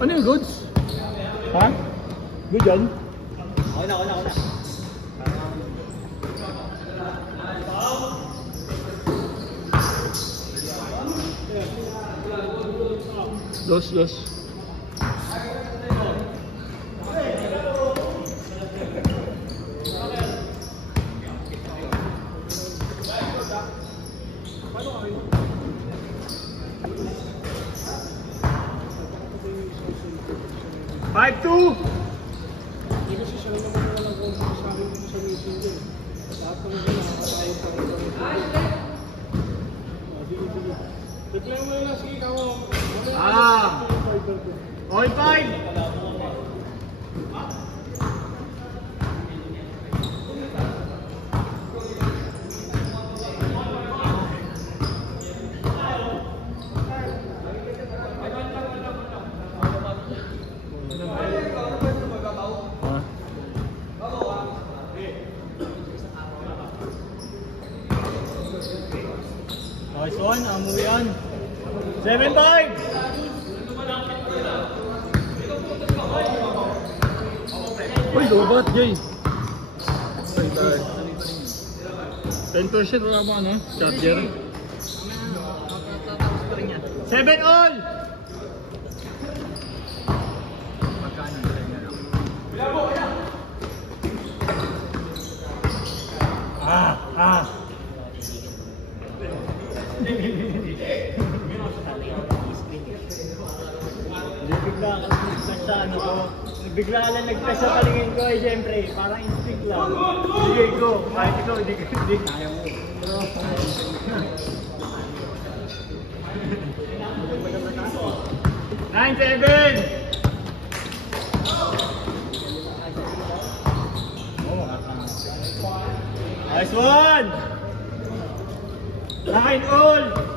Ano yung goods? Ha? Good yan? Ako na. Los. Five, two. Hindi kasi siya naman walang kontak sa akin sa meeting din. Lahat ng mga nakakatayo pa rin sa meeting. Sige. Declare mo na, sige ka mo. All five. Nice one, amo yan. 7-5. Uy, lobat, Jay. 10% wala ba ano? Charger. 7 all. Bigla lang nagpress sa palingin ko eh, siyempre, parang instinct lang. Sige ko, kahit ikaw, hindi kaya mo. Nine, 7! Nice one! 9 all!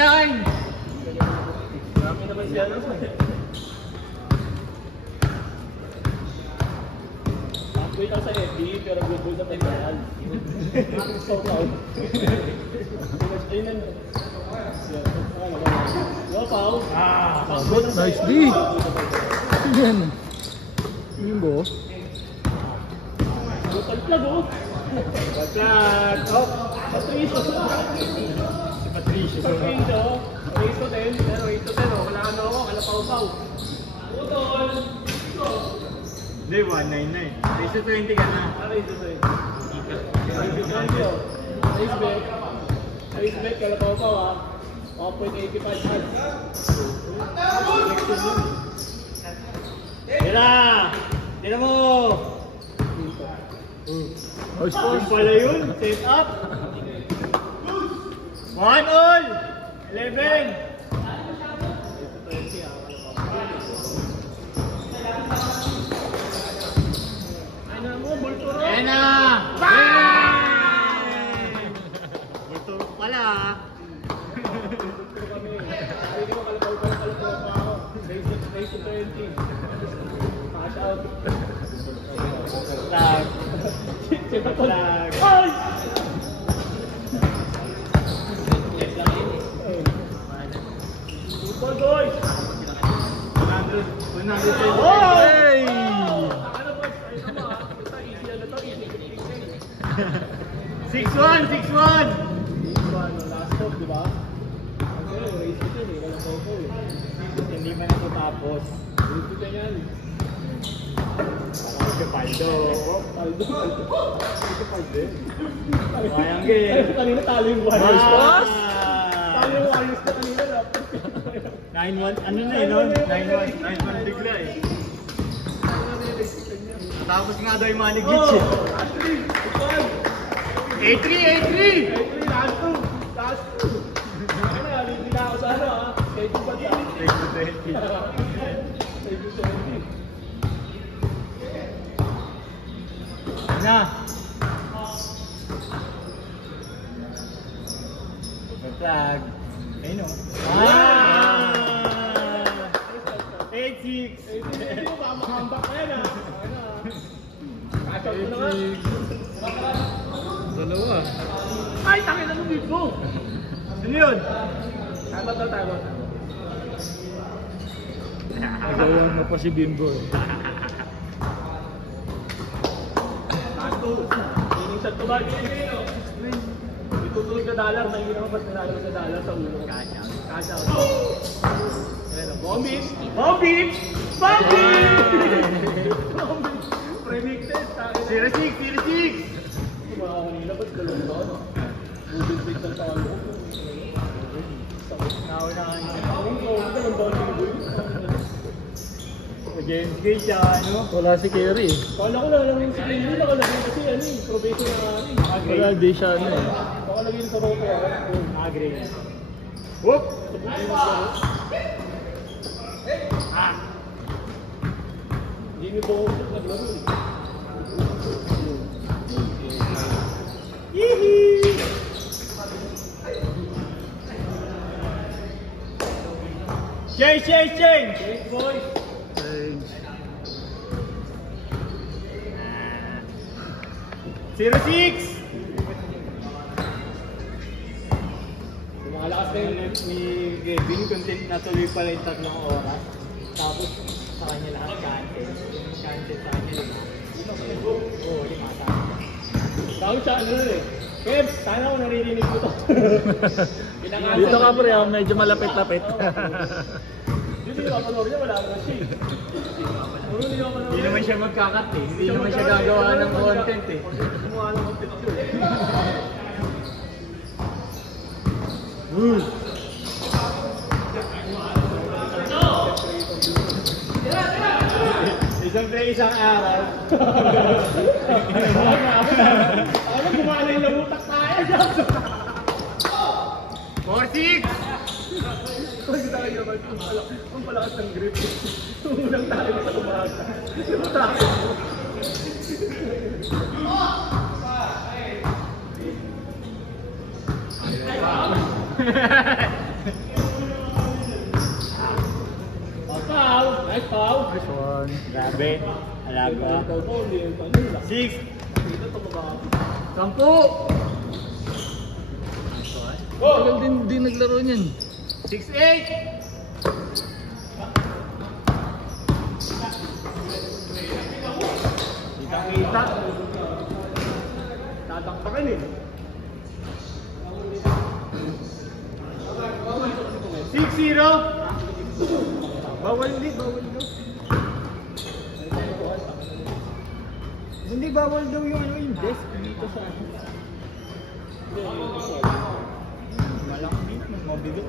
Nine! Marami naman siya naman. Halfway lang sa FB, pero good na tayo mahal. Sold out. Ayun Nice D. Yan. Yung go. Total plug oh. Pagkat! Oh! Patricio. Patricio. Patricio. Race to 10. Pero race to 10 oh. Wala ano ako. Kala pau-pau. Hindi, 199. Race to 20 ka na. Race to 20. Race bet. Race bet. Kala pau-pau ah. 1.85 hands. Tira! Tira mo! Nice Yung pala yun, set up. 1 all! 11! Ano mo, Bulturo? Ayan na! Ito pala. Sabi ko, kalapal pa ako. Race to 20. Cash out. Tag. Tag. Ay! Super boys! 100. Hey! Ano boys? Ayun mo ah. Ito easy ano to? Easy. 6-1! 6-1! Last stop, di ba? Okay, race ito eh. Walang photo eh. Hindi man ito tapos. Race ito yan. Ito paldo. Paldo. Ito paldo. Sayang game. Kanina talo yung wires. Boss! Talo yung wires na kanina. 9-1. Ano na eh, no? 9-1. 9-1 bigla eh. Tapos nga daw yung mga nag-glitch eh. Actually, A3, last two. Ano, hindi na ako sa ano ha. Kaya ba siya? Na. Flag. Ayun o. 8-6. Baka makambak na yan ha. Catch-out ko na nga. Dalawa. Ay, takin na lumit mo. Ano yun? Tagot. Nagawa mo pa si Bimbo. Tato. Ining sa tubag. Itutulog sa dollar. Hindi naman ba't nanalo sa dollar sa ulo. Cash out. Bombit! Predicted. 0-6. Mga kanina ba't galong doon? Bubig ng talo. Nauna James Gay siya, ano? Wala si Kerry. Kala ko lang yung si Kenny, nakalagay kasi ano eh, probation na ano eh. Wala, di siya ano eh. Nakalagay yung Toronto agree. Whoop! Hindi mo po naglaro eh. Yee! Change, boys! Change. 0-6! Lumalakas na yun ni Kevin, content na tuloy pala yung 3 oras. Tapos sa kanya lahat cancel. Yung cancel sa kanya lima. Oo, 5 sa kanya. Tapos sa ano eh. Kev, sana ako naririnig ko to. Dito ka pre, medyo malapit-lapit. Dito yung kapanood niya, wala mo siya. Hindi naman siya magkakat eh. Hindi naman siya gagawa ng content eh. Gumawa ng content yun eh. Isang play, isang araw. Ano gumana yung lamutak tayo? 4-6! Kasi tayo naman, kung palakas ng grip, tumulang tayo sa umaga. Yung tayo. Foul! Nice foul! Nice one. Grabe. Alaga. 6! 10! Tagal din naglaro niyan. 6-8! Kita. Tatakpakan eh. 6-0! Bawal di. Hindi bawal daw yung ano yung desk dito sa ano. Malaki, mabigat.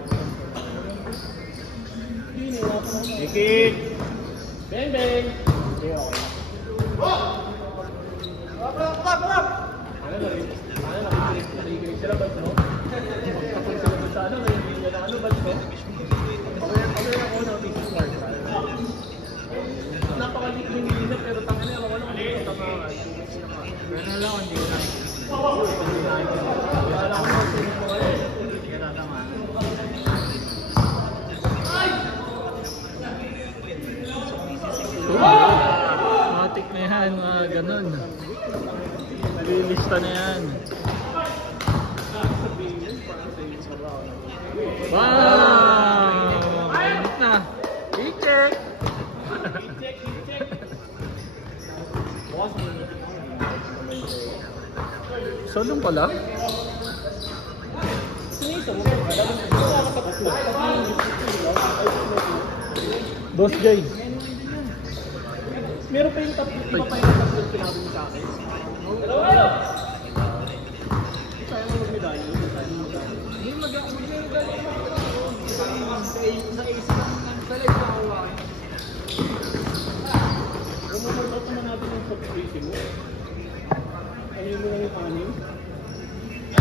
Ikit! Bang! Hindi okay. Up! Ano narinig sila ba ito? Kapag sila ba sa ano, narinig nila ano ba ito? Pagkaya ako na business card. Napakalit yung nilina pero tanga na ako ano kung hindi ko tama. Pero lang, hindi ko lang. Wala ko mag-tunig mo kayo. Kaya tatama. Matik na yan, mga ganun. Nalilista na yan. Wow! Mainit na. I-check! Solong pala? Boss Jay. Meron pa yung tatlo pa yung tatlo sinabi mo sa akin. Hello! Sa'yo mo mag-medalyo? Hindi mag-medalyo sa AC ng talaga nakawakan. Kung mag-out naman natin yung subscription mo, ayun mo lang yung anim.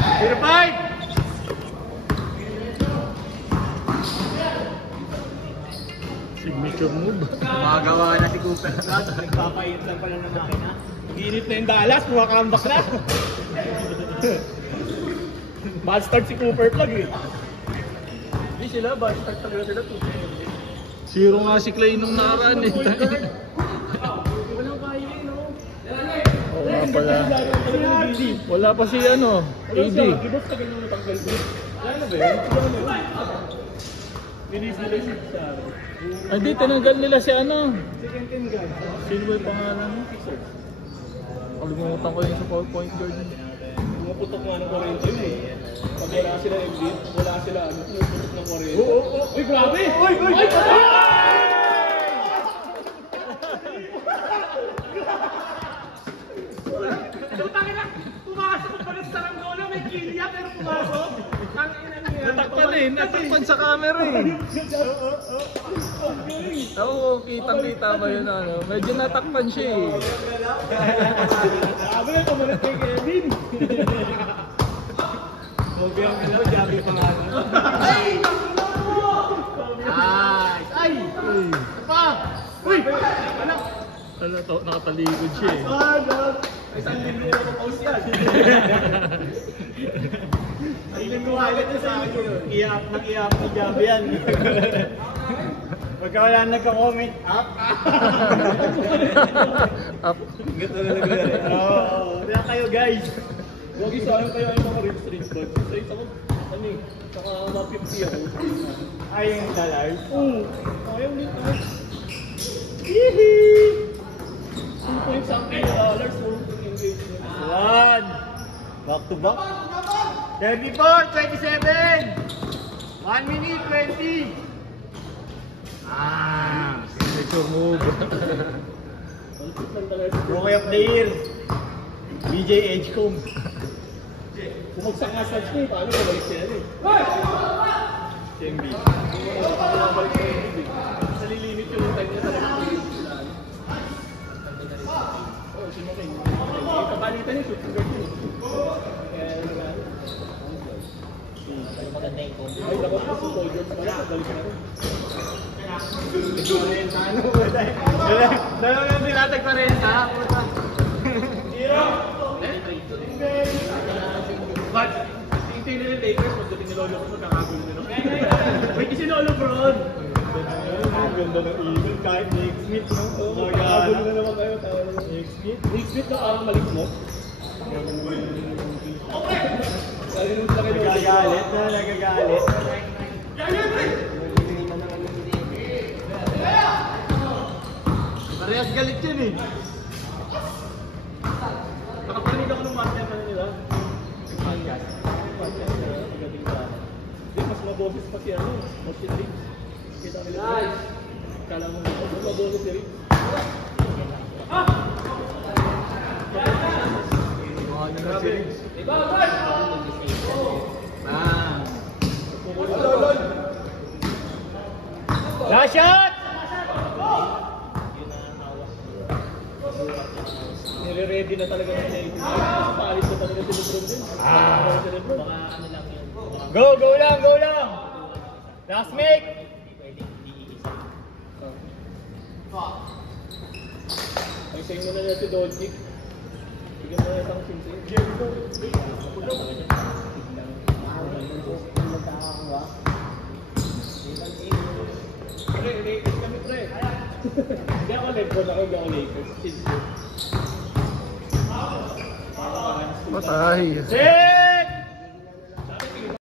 5! Signature move. Magawa na si Cooper Flag. Nagpapait lang pala ng makina. Ginit na yung Dallas, mumakambak na. Bad start si Cooper Plug eh. Hindi sila, bad start talaga sila. Zero nga si Clay nung nakaraan eh. Walang kaya eh, no? Oo nga pala. Wala pa si ano, AD. Gibot ka ganyan natanggal ko. Ano ba yun? Release nila si Saro. Hindi, tinanggal nila si ano. Second team guy. Sino ba yung pangalan? Kalimutan ko yung sa point guard. Pumuputok nga ng 40 yun eh. Pag wala sila Embiid, wala sila ano, pumuputok ng 40. Oo, oo, uy, grabe! Uy, uy! Ay! Putangin na! Pumasok pa rin sa Rangola, may kilya pero pumasok. Ang ina niya. Natakpan eh, natakpan sa camera eh. Oo, kitang-kita ba yun ano? Medyo natakpan siya eh. Sabi na tumalit kay Kevin. Kobe ang ano, Javi pa nga. Ay! Ay! Pa! Uy! Ano? Ano to, nakatalikod siya eh. Ay, saan libre na ako-post yan? Ay, nagkuhagat na sa akin yun. Nag-iap ni Javi yan. Pagka wala nagka-comment, up! Up. Ganito na nag-iap. Oo, kaya kayo guys. Huwag isa kayo yung mga ribs bag. Sa isa ko, ano eh, saka mga 50 ako. Ay, yung dollars. Oo, ayaw nito. Hihi! 2 something dollars mo engagement. One. Back to back. 34, 27. 1 minute, 20. Ah. Signature move. Rookie of the year. BJ Edgecomb. Bumagsak nga sa screen, paano babalik siya yan eh? Si MB. Bumabalik siya yung MB. Nalilimit yung time niya talaga. Oo, si Making. Yung kabalitan niya, shooting guard yun. Kaya ano nga. Maganda yung combo. Ay, dapat po si Paul George pala, pabalik na rin. Ano ba tayo? Dalawa yung binatag pa rin, ha? But, tingin nila yung Lakers, pagdating ni Lolo ko, magkakagulo nila. Wait, si Lolo Bron! Ang ganda ng Eagle, kahit Nick Smith, no? Magkakagulo na naman kayo, tawa naman. Nick Smith? Nick Smith na parang malikmok. Sabi nung sa kayo, Nagagalit na, nagagalit. Parehas galit yun eh. nakaparinig ako ng master na nila. Podcast. Podcast na magaling ka. Hindi, mas maboses pa si ano, Austin Reeves. Kita nila. Nice! Kala mo mas maboses si Reeves. Grabe. Last shot! Nire-ready na talaga ng Lakers. Mas paalis na talaga si LeBron din. Si LeBron. Baka ano lang yun. Go, go lang, go lang! Last make! Ang sing mo na niya si Doncic. Bigyan mo na isang sing-sing. Pre, Lakers kami pre. Hindi ako LeBron ako, hindi ako Lakers. Sing-sing. Patay. Six!